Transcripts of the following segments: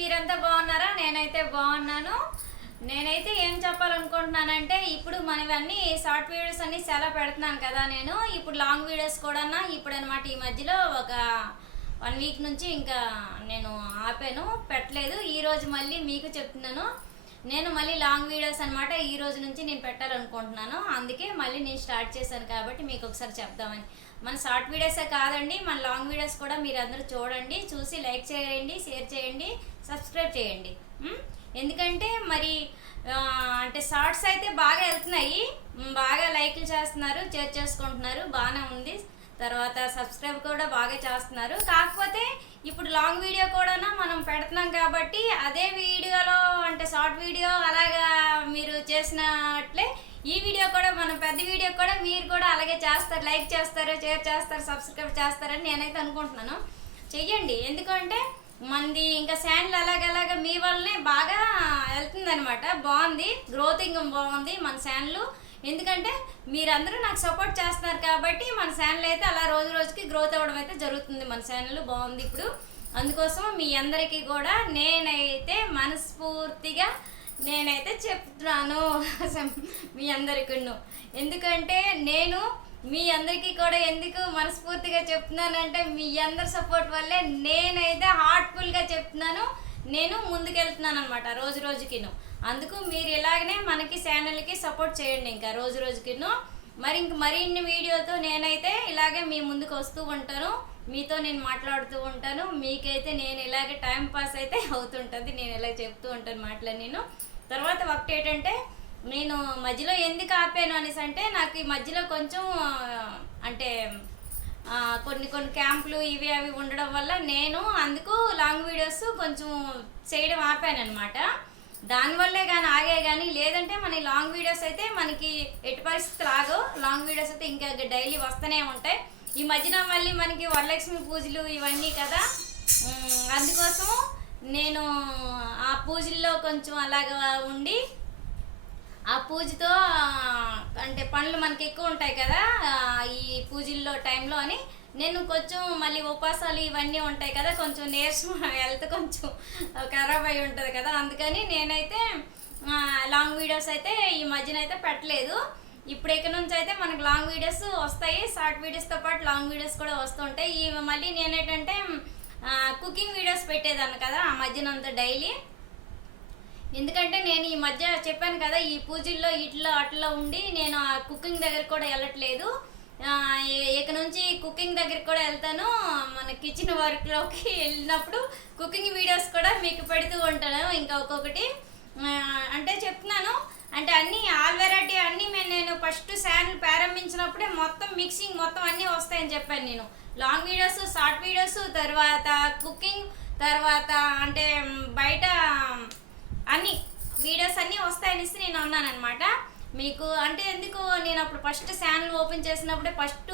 మీరంతా బాగున్నారా? నేనైతే బాగున్నాను. నేనైతే ఏం చెప్పాలనుకుంటున్నానంటే ఇప్పుడు మనవన్నీ షార్ట్ వీడియోస్ అన్ని చాలా పెడుతున్నాను కదా నేను. ఇప్పుడు లాంగ్ వీడియోస్ కూడా ఇప్పుడు అనమాట ఈ మధ్యలో ఒక వన్ వీక్ నుంచి ఇంకా నేను ఆపాను. పెట్టలేదు. ఈరోజు మళ్ళీ మీకు చెప్తున్నాను. నేను మళ్ళీ లాంగ్ వీడియోస్ అనమాట ఈ రోజు నుంచి నేను పెట్టాలనుకుంటున్నాను. అందుకే మళ్ళీ నేను స్టార్ట్ చేశాను కాబట్టి మీకు ఒకసారి చెప్దామని. మన షార్ట్ వీడియోసే కాదండి మన లాంగ్ వీడియోస్ కూడా మీరు అందరూ చూడండి చూసి లైక్ చేయండి షేర్ చేయండి. సబ్స్క్రైబ్ చేయండి. ఎందుకంటే మరి అంటే షార్ట్స్ అయితే బాగా వెళ్తున్నాయి. బాగా లైక్లు చేస్తున్నారు షేర్ చేసుకుంటున్నారు. బాగానే ఉంది. తర్వాత సబ్స్క్రైబ్ కూడా బాగా చేస్తున్నారు. కాకపోతే ఇప్పుడు లాంగ్ వీడియో కూడా మనం పెడుతున్నాం కాబట్టి అదే వీడియోలో అంటే షార్ట్ వీడియో అలాగా మీరు చేసినట్లే ఈ వీడియో కూడా మనం పెద్ద వీడియో కూడా మీరు కూడా అలాగే చేస్తారు. లైక్ చేస్తారు షేర్ చేస్తారు సబ్స్క్రైబ్ చేస్తారని నేనైతే అనుకుంటున్నాను. చెయ్యండి. ఎందుకంటే మంది ఇంకా శాండ్లు అలాగలాగ మీ వల్లనే బాగా వెళ్తుంది అనమాట బాగుంది. గ్రోతింగ్ బాగుంది మన శాండ్లు ఎందుకంటే మీరందరూ నాకు సపోర్ట్ చేస్తున్నారు కాబట్టి మన ఛానల్ అయితే అలా రోజు రోజుకి గ్రోత్ అవ్వడం అయితే జరుగుతుంది. మన ఛానల్ బాగుంది ఇప్పుడు. అందుకోసం మీ అందరికీ కూడా నేనైతే మనస్ఫూర్తిగా నేనైతే చెప్తున్నాను. మీ అందరికీ ఎందుకంటే నేను మీ అందరికీ కూడా ఎందుకు మనస్ఫూర్తిగా చెప్తున్నానంటే మీ అందరి సపోర్ట్ వల్లే నేనైతే హార్ట్ఫుల్గా చెప్తున్నాను. నేను ముందుకెళ్తున్నాను అనమాట రోజు రోజుకిను. అందుకు మీరు ఇలాగనే మనకి ఛానల్కి సపోర్ట్ చేయండి ఇంకా రోజు రోజుకిను. మరి ఇంక మరిన్ని వీడియోతో నేనైతే ఇలాగే మీ ముందుకు వస్తూ ఉంటాను. మీతో నేను మాట్లాడుతూ ఉంటాను. మీకైతే నేను ఇలాగే టైం పాస్ అయితే అవుతుంటుంది. నేను ఇలా చెప్తూ ఉంటాను మాటలు నేను తర్వాత ఒకటి ఏంటంటే నేను మధ్యలో ఎందుకు ఆపాను అనేసి అంటే నాకు ఈ మధ్యలో కొంచెం అంటే కొన్ని కొన్ని క్యాంపులు ఇవి అవి ఉండడం వల్ల నేను అందుకు లాంగ్ వీడియోస్ కొంచెం చేయడం ఆపాను అనమాట దానివల్లే కానీ ఆగే కానీ లేదంటే మన లాంగ్ వీడియోస్ అయితే మనకి ఎటు పరిస్థితులు ఆగో లాంగ్ వీడియోస్ అయితే ఇంకా డైలీ వస్తూనే ఉంటాయి. ఈ మధ్యన మళ్ళీ మనకి వరలక్ష్మి పూజలు ఇవన్నీ కదా. అందుకోసం నేను ఆ పూజల్లో కొంచెం అలాగా ఉండి ఆ పూజతో అంటే పనులు మనకి ఎక్కువ ఉంటాయి కదా ఈ పూజల్లో టైంలో అని నేను కొంచెం మళ్ళీ ఉపాసాలు ఇవన్నీ ఉంటాయి కదా కొంచెం నీరసం హెల్త్ కొంచెం ఖరాబ్ అయి ఉంటుంది కదా అందుకని నేనైతే లాంగ్ వీడియోస్ అయితే ఈ మధ్యన అయితే పెట్టలేదు. ఇప్పుడు ఇక నుంచి అయితే మనకు లాంగ్ వీడియోస్ వస్తాయి షార్ట్ వీడియోస్తో పాటు లాంగ్ వీడియోస్ కూడా వస్తుంటాయి ఇవి మళ్ళీ నేనేంటంటే కుకింగ్ వీడియోస్ పెట్టేదాన్ని కదా ఆ మధ్యనంతా డైలీ. ఎందుకంటే నేను ఈ మధ్య చెప్పాను కదా ఈ పూజల్లో ఇట్లా అట్లా ఉండి నేను ఆ కుకింగ్ దగ్గర కూడా వెళ్ళట్లేదు. ఇక నుంచి కుకింగ్ దగ్గర కూడా వెళ్తాను. మన కిచెన్ వర్క్లోకి వెళ్ళినప్పుడు కుకింగ్ వీడియోస్ కూడా మీకు పెడుతూ ఉంటాను. ఇంకా ఒక్కొక్కటి అంటే చెప్తున్నాను అంటే అన్ని ఆల్ వెరైటీ అన్నీ నేను ఫస్ట్ ఛానల్ ప్రారంభించినప్పుడే మొత్తం మిక్సింగ్ మొత్తం అన్నీ వస్తాయని చెప్పాను నేను. లాంగ్ వీడియోస్ షార్ట్ వీడియోస్ తర్వాత కుకింగ్ తర్వాత అంటే అన్ని వీడియోస్ అన్నీ వస్తాయనేసి నేను అన్నాను అనమాట మీకు అంటే ఎందుకు నేను అప్పుడు ఫస్ట్ ఛానల్ ఓపెన్ చేసినప్పుడే ఫస్ట్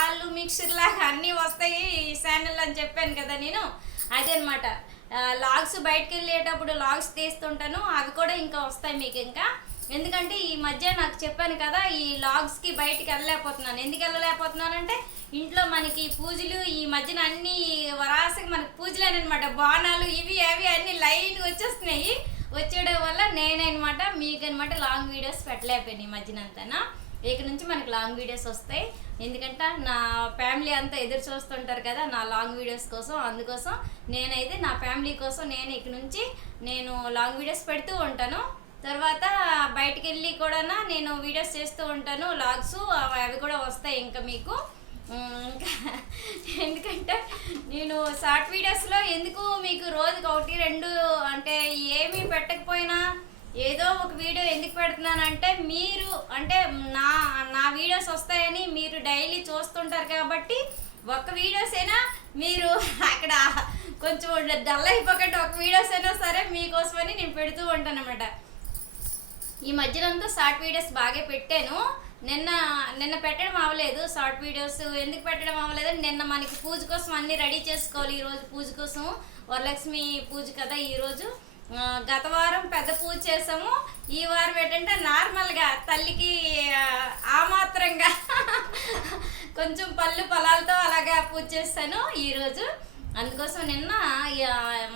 ఆలు మిక్సర్ లాగా అన్నీ వస్తాయి ఈ ఛానల్ అని చెప్పాను కదా నేను. అదే అనమాట లాగ్స్ బయటకు వెళ్ళేటప్పుడు లాగ్స్ తీస్తుంటాను అవి కూడా ఇంకా వస్తాయి మీకు ఇంకా. ఎందుకంటే ఈ మధ్య నాకు చెప్పాను కదా ఈ లాగ్స్కి బయటికి వెళ్ళలేకపోతున్నాను. ఎందుకు వెళ్ళలేకపోతున్నానంటే ఇంట్లో మనకి పూజలు ఈ మధ్యన అన్ని వరాసకి మనకి పూజలేనమాట బాణాలు ఇవి అవి అన్ని లైన్ వచ్చేస్తున్నాయి. వచ్చేయడం వల్ల నేననమాట మీకు అనమాట లాంగ్ వీడియోస్ పెట్టలేకపోయాను ఈ మధ్యన అంతానా? ఇక నుంచి మనకు లాంగ్ వీడియోస్ వస్తాయి. ఎందుకంటే నా ఫ్యామిలీ అంతా ఎదురు చూస్తుంటారు కదా నా లాంగ్ వీడియోస్ కోసం అందుకోసం నేనైతే నా ఫ్యామిలీ కోసం నేను ఇక నుంచి నేను లాంగ్ వీడియోస్ పెడుతూ ఉంటాను. తర్వాత బయటికి వెళ్ళి కూడా నేను వీడియోస్ చేస్తూ ఉంటాను లాగ్స్ అవి కూడా వస్తాయి ఇంకా మీకు. ఇంకా ఎందుకంటే నేను షార్ట్ వీడియోస్లో ఎందుకు మీకు రోజుకి ఒకటి రెండు పెట్టకపోయినా ఏదో ఒక వీడియో ఎందుకు పెడుతున్నానంటే మీరు అంటే నా నా వీడియోస్ వస్తాయని మీరు డైలీ చూస్తుంటారు కాబట్టి ఒక్క వీడియోస్ అయినా మీరు అక్కడ కొంచెం డల్ అయిపోకండి. ఒక వీడియోస్ అయినా సరే మీకోసమని నేను పెడుతూ ఉంటాను అనమాట ఈ మధ్యనంతా షార్ట్ వీడియోస్ బాగా పెట్టాను. నిన్న నిన్న పెట్టడం అవ్వలేదు. షార్ట్ వీడియోస్ ఎందుకు పెట్టడం అవ్వలేదు? నిన్న మనకి పూజ కోసం అన్నీ రెడీ చేసుకోవాలి ఈరోజు పూజ కోసం. వరలక్ష్మి పూజ కదా ఈరోజు. గత వారం పెద్ద పూజ చేసాము. ఈ వారం ఏంటంటే నార్మల్గా తల్లికి ఆ, మాత్రంగా కొంచెం పళ్ళు పొలాలతో అలాగా పూజ చేస్తాను ఈరోజు అందుకోసం నిన్న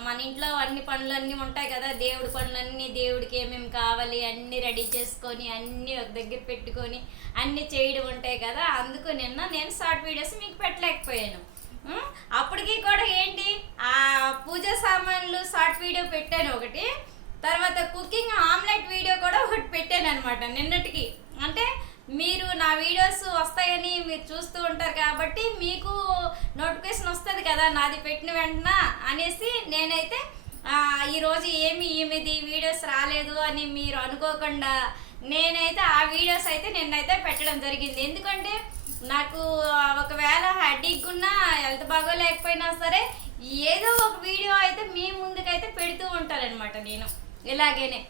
మన ఇంట్లో అన్ని పనులు అన్నీ ఉంటాయి కదా దేవుడి పనులన్నీ దేవుడికి ఏమేమి కావాలి అన్నీ రెడీ చేసుకొని అన్నీ ఒక దగ్గర పెట్టుకొని అన్నీ చేయడం ఉంటాయి కదా. అందుకు నిన్న నేను షార్ట్ వీడియోస్ మీకు పెట్టలేకపోయాను. అప్పటికి కూడా ఏంటి ఆ పూజ సామాన్లు షార్ట్ వీడియో పెట్టాను ఒకటి. తర్వాత కుకింగ్ ఆమ్లెట్ వీడియో కూడా ఒకటి పెట్టాను అనమాట నిన్నటికి. అంటే మీరు నా వీడియోస్ వస్తాయని మీరు చూస్తూ ఉంటారు కాబట్టి మీకు నోటిఫికేషన్ వస్తుంది కదా నాది పెట్టిన వెంటనే అనేసి నేనైతే ఈరోజు ఏమి ఈమెది వీడియోస్ రాలేదు అని మీరు అనుకోకుండా నేనైతే ఆ వీడియోస్ అయితే నిన్నైతే పెట్టడం జరిగింది. ఎందుకంటే నాకు ఒకవేళ హెడ్డిక్ ఉన్నా హెల్త్ బాగోలేకపోయినా సరే ఏదో ఒక వీడియో అయితే మీ ముందుకైతే పెడుతూ ఉంటానన్నమాట నేను. ఇలాగేనే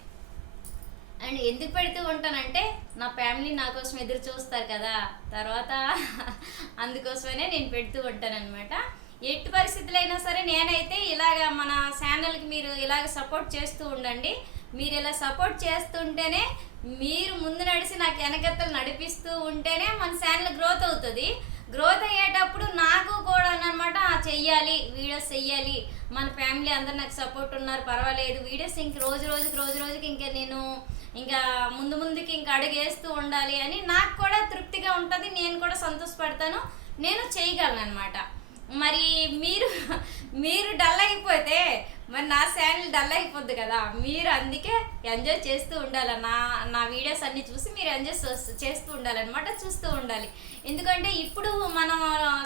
అండ్ ఎందుకు పెడుతూ ఉంటానంటే నా ఫ్యామిలీ నా కోసం ఎదురు చూస్తారు కదా తర్వాత అందుకోసమనే నేను పెడుతూ ఉంటానన్నమాట. ఎట్టి పరిస్థితులైనా సరే నేనైతే ఇలాగ మన ఛానల్కి మీరు ఇలాగ సపోర్ట్ చేస్తూ ఉండండి. మీరు ఇలా సపోర్ట్ చేస్తుంటేనే మీరు ముందు నడిచి నాకు వెనకత్తలు నడిపిస్తూ ఉంటేనే మన ఛానల్ గ్రోత్ అవుతుంది. గ్రోత్ అయ్యేటప్పుడు నాకు కూడా అనమాట చెయ్యాలి వీడియోస్ చెయ్యాలి. మన ఫ్యామిలీ అందరు నాకు సపోర్ట్ ఉన్నారు పర్వాలేదు. వీడియోస్ ఇంక రోజు రోజుకి రోజు రోజుకి ఇంకా నేను ఇంకా ముందు ముందుకి ఇంకా అడుగేస్తూ ఉండాలి అని నాకు కూడా తృప్తిగా ఉంటుంది. నేను కూడా సంతోషపడతాను. నేను చేయగలను అనమాట మరి మీరు మీరు డల్ అయిపోతే మరి నా ఛానల్ డల్ అయిపోద్ది కదా. మీరు అందుకే ఎంజాయ్ చేస్తూ ఉండాలి. నా నా వీడియోస్ అన్ని చూసి మీరు ఎంజాయ్ చేస్తూ ఉండాలన్నమాట చూస్తూ ఉండాలి. ఎందుకంటే ఇప్పుడు మనం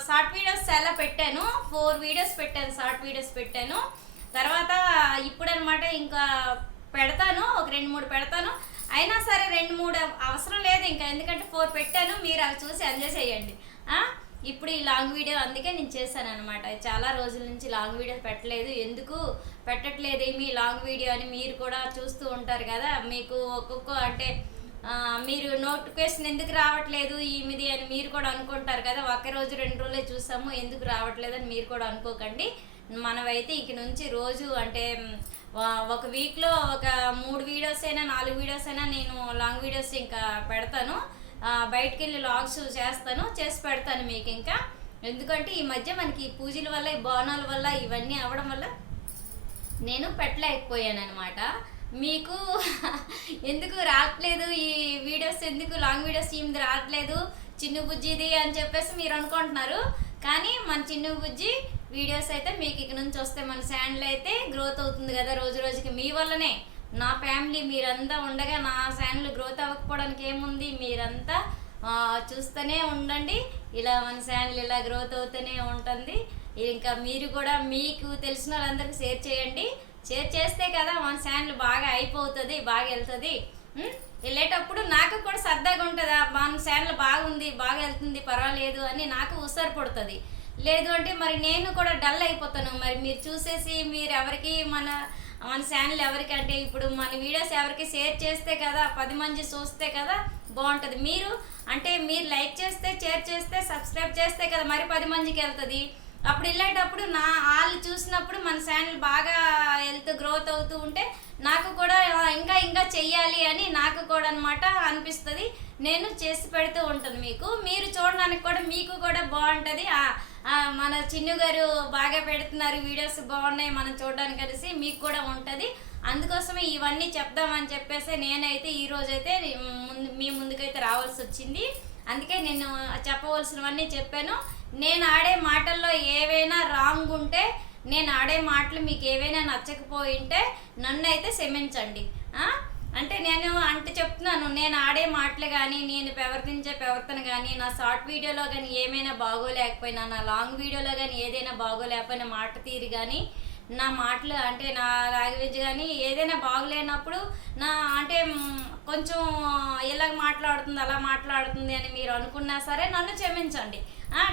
షార్ట్ వీడియోస్ చాలా పెట్టాను. ఫోర్ వీడియోస్ పెట్టాను షార్ట్ వీడియోస్ పెట్టాను. తర్వాత ఇప్పుడనమాట ఇంకా పెడతాను. ఒక రెండు మూడు పెడతాను. అయినా సరే రెండు మూడు అవసరం లేదు ఇంకా. ఎందుకంటే ఫోర్ పెట్టాను. మీరు అవి చూసి ఎంజాయ్ చేయండి. ఇప్పుడు ఈ లాంగ్ వీడియో అందుకే నేను చేశాను అనమాట చాలా రోజుల నుంచి లాంగ్ వీడియో పెట్టలేదు. ఎందుకు పెట్టట్లేదు ఏమి లాంగ్ వీడియో అని మీరు కూడా చూస్తూ ఉంటారు కదా. మీకు ఒక్కొక్క అంటే మీరు నోటిఫికేషన్ ఎందుకు రావట్లేదు ఈమెది అని మీరు కూడా అనుకుంటారు కదా. ఒక రోజు రెండు రోజులే చూసాము. ఎందుకు రావట్లేదు అని మీరు కూడా అనుకోకండి. మనమైతే ఇక నుంచి రోజు అంటే ఒక వీక్లో ఒక మూడు వీడియోస్ అయినా నాలుగు వీడియోస్ అయినా నేను లాంగ్ వీడియోస్ ఇంకా పెడతాను. బయటికి వెళ్ళి లాగ్స్ చేస్తాను చేసి పెడతాను మీకు ఇంకా. ఎందుకంటే ఈ మధ్య మనకి ఈ పూజల వల్ల ఈ బోనాల వల్ల ఇవన్నీ అవ్వడం వల్ల నేను పెట్టలేకపోయాను అనమాట మీకు ఎందుకు రావట్లేదు? ఈ వీడియోస్ ఎందుకు? లాంగ్ వీడియోస్ ఈమెది రావట్లేదు. చిన్ను బుజ్జిది అని చెప్పేసి మీరు అనుకుంటున్నారు. కానీ మన చిన్ను బుజ్జి వీడియోస్ అయితే మీకు ఇక నుంచి వస్తే మన ఛానల్ అయితే గ్రోత్ అవుతుంది కదా రోజు రోజుకి మీ వల్లనే. నా ఫ్యామిలీ మీరంతా ఉండగా నా ఛానల్ గ్రోత్ అవ్వకపోవడానికి ఏముంది? మీరంతా చూస్తూనే ఉండండి. ఇలా మన ఛానల్ ఇలా గ్రోత్ అవుతూనే ఉంటుంది. ఇంకా మీరు కూడా మీకు తెలిసిన వాళ్ళందరికీ షేర్ చేయండి. షేర్ చేస్తే కదా మన ఛానల్ బాగా అయిపోతుంది బాగా వెళ్తుంది. వెళ్ళేటప్పుడు నాకు కూడా సరదాగా ఉంటుంది. మన ఛానల్ బాగుంది బాగా వెళ్తుంది పర్వాలేదు అని నాకు ఉసరు పడుతుంది. లేదు అంటే మరి నేను కూడా డల్ అయిపోతాను. మరి మీరు చూసేసి మీరు ఎవరికి మన మన ఛానల్ ఎవరికి అంటే ఇప్పుడు మన వీడియోస్ ఎవరికి షేర్ చేస్తే కదా పది మంది చూస్తే కదా బాగుంటుంది. మీరు అంటే మీరు లైక్ చేస్తే షేర్ చేస్తే సబ్స్క్రైబ్ చేస్తే కదా మరి పది మందికి వెళ్తుంది. అప్పుడు వెళ్ళేటప్పుడు నా వాళ్ళు చూసినప్పుడు మన ఛానల్ బాగా వెళ్తూ గ్రోత్ అవుతూ ఉంటే నాకు కూడా ఇంకా ఇంకా చెయ్యాలి అని నాకు కూడా అనమాట అనిపిస్తుంది. నేను చేసి పెడుతూ ఉంటాను మీకు. మీరు చూడడానికి కూడా మీకు కూడా బాగుంటుంది. మన చిన్ను గారు బాగా పెడుతున్నారు వీడియోస్ బాగున్నాయి మనం చూడడానికి కలిసి మీకు కూడా ఉంటుంది. అందుకోసమే ఇవన్నీ చెప్దామని చెప్పేసి నేనైతే ఈ రోజైతే ముందు మీ ముందుకైతే రావాల్సి వచ్చింది. అందుకే నేను చెప్పవలసినవన్నీ చెప్పాను. నేను ఆడే మాటల్లో ఏవైనా రాంగ్ ఉంటే నేను ఆడే మాటలు మీకు ఏవైనా నచ్చకపోయింటే నన్ను అయితే క్షమించండి. అంటే నేను అంటే చెప్తున్నాను నేను ఆడే మాటలు కానీ నేను ప్రవర్తించే ప్రవర్తన కానీ నా షార్ట్ వీడియోలో కానీ ఏమైనా బాగోలేకపోయినా నా లాంగ్ వీడియోలో కానీ ఏదైనా బాగోలేకపోయినా మాట తీరు కానీ నా మాటలు అంటే నా లాంగ్వేజ్ కానీ ఏదైనా బాగలేనప్పుడు నా అంటే కొంచెం ఇలా మాట్లాడుతుంది అలా మాట్లాడుతుంది అని మీరు అనుకున్నా సరే నన్ను క్షమించండి.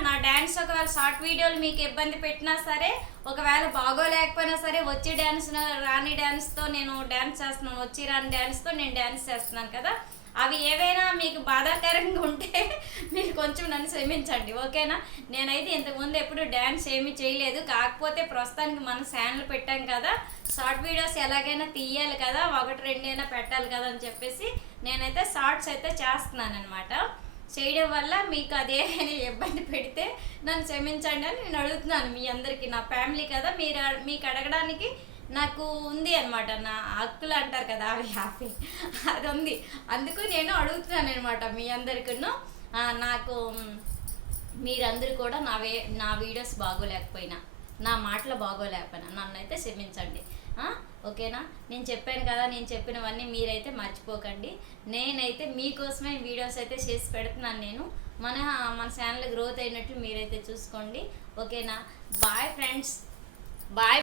నా డ్యాన్స్ ఒకవేళ షార్ట్ వీడియోలు మీకు ఇబ్బంది పెట్టినా సరే ఒకవేళ బాగోలేకపోయినా సరే వచ్చి డ్యాన్స్ రాని డ్యాన్స్తో నేను డ్యాన్స్ చేస్తున్నాను వచ్చి రాని డ్యాన్స్తో నేను డ్యాన్స్ చేస్తున్నాను కదా. అవి ఏవైనా మీకు బాధాకరంగా ఉంటే మీరు కొంచెం నన్ను క్షమించండి ఓకేనా? నేనైతే ఇంతకుముందు ఎప్పుడు డ్యాన్స్ ఏమీ చేయలేదు. కాకపోతే ప్రస్తుతానికి మన ఛానల్ పెట్టాం కదా. షార్ట్ వీడియోస్ ఎలాగైనా తీయాలి కదా ఒకటి రెండైనా పెట్టాలి కదా అని చెప్పేసి నేనైతే షార్ట్స్ అయితే చేస్తున్నాను అనమాట చేయడం వల్ల మీకు అదేమైనా ఇబ్బంది పెడితే నన్ను క్షమించండి అని నేను అడుగుతున్నాను మీ అందరికీ. నా ఫ్యామిలీ కదా మీరు అడ- మీకు అడగడానికి నాకు ఉంది అనమాట నా హక్కులు అంటారు కదా అవి హ్యాపీ అది ఉంది. అందుకు నేను అడుగుతున్నాను అనమాట మీ అందరికీ నాకు మీరందరూ కూడా నా వే నా వీడియోస్ బాగోలేకపోయినా నా మాటలు బాగోలేకపోయినా నన్ను అయితే క్షమించండి ఓకేనా? నేను చెప్పాను కదా నేను చెప్పినవన్నీ మీరైతే మర్చిపోకండి. నేనైతే మీకోసమే వీడియోస్ అయితే చేసి పెడుతున్నాను నేను. మన మన ఛానల్ గ్రోత్ అయినట్టు మీరైతే చూసుకోండి. ఓకేనా? Bye friends bye